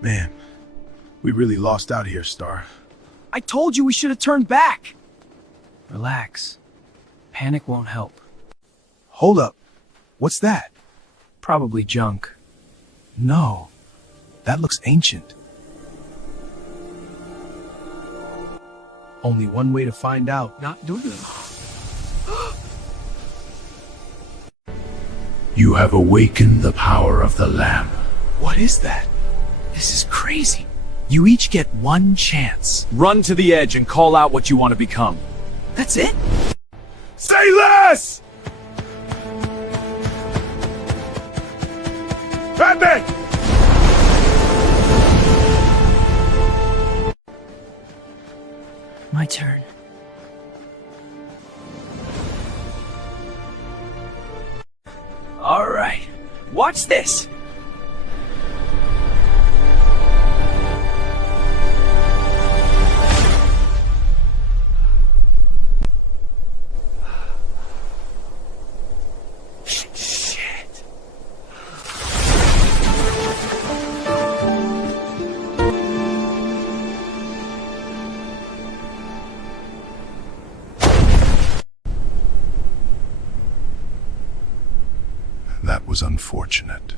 Man, we really lost out here, Star. I told you we should have turned back! Relax. Panic won't help. Hold up. What's that? Probably junk. No. That looks ancient. Only one way to find out. Not doing it. You have awakened the power of the Lamb. What is that? This is crazy. You each get one chance. Run to the edge and call out what you want to become. That's it? Say less! Batman! My turn. All right. Watch this. Shit. That was unfortunate.